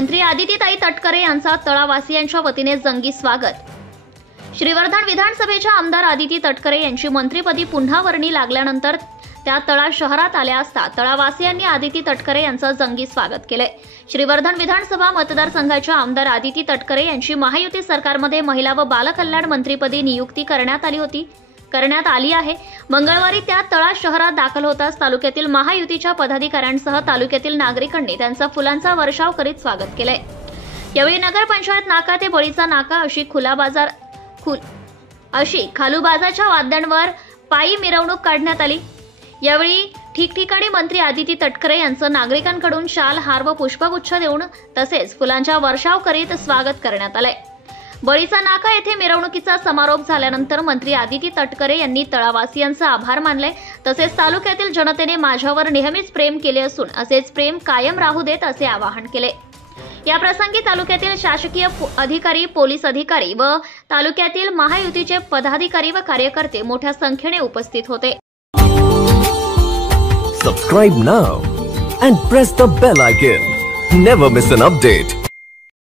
मंत्री आदितीताई तटकरे यांचा तळावासियांच्या वतीने जंगी स्वागत। श्रीवर्धन विधानसभेच्या आमदार आदिती तटकरे यांची मंत्रिपदी पुन्हा वर्णी लागल्यानंतर त्या तळा शहरात आल्या असता तळावासियांनी आदिती तटकरे यांचं जंगी स्वागत केले। श्रीवर्धन विधानसभा मतदारसंघाच्या आमदार आदिती तटकरे यांची महायुती सरकारमध्ये महिला व बालकल्याण मंत्रिपदी नियुक्ती करण्यात आली आहे। मंगळवारी त्या तळा शहरात दाखल होताच तालुक्यातील महायुतीच्या पदाधिकाऱ्यांसह तालुक्यातील नागरिकांनी त्यांचा फुलांचा वर्षाव करीत स्वागत केले। यावेळी नगरपंचायत नाका ते बळीचा नाका अशी खालूबाजाच्या वाद्यांवर पायी मिरवणूक काढण्यात आली। यावेळी ठिकठिकाणी मंत्री आदिती तटकरे यांचं नागरिकांकडून शाल, हार व पुष्पगुच्छ देऊन तसेच फुलांचा वर्षाव करीत स्वागत करण्यात आले। बळीचा नाका येथे मिरवणुकीचा समारोप झाल्यानंतर मंत्री आदिती तटकरे यांनी तळावासियांचा आभार मानले। तसेच तालुक्यातील जनतेने माझ्यावर नेहमीच प्रेम केले असून असेच प्रेम कायम राहू देत असे आवाहन केले। या प्रसंगी तालुक्यातील शासकीय अधिकारी, पोलीस अधिकारी व तालुक्यातील महायुतीचे पदाधिकारी व कार्यकर्ते मोठ्या संख्येने उपस्थित होते। Subscribe now and press the bell icon. Never miss an update.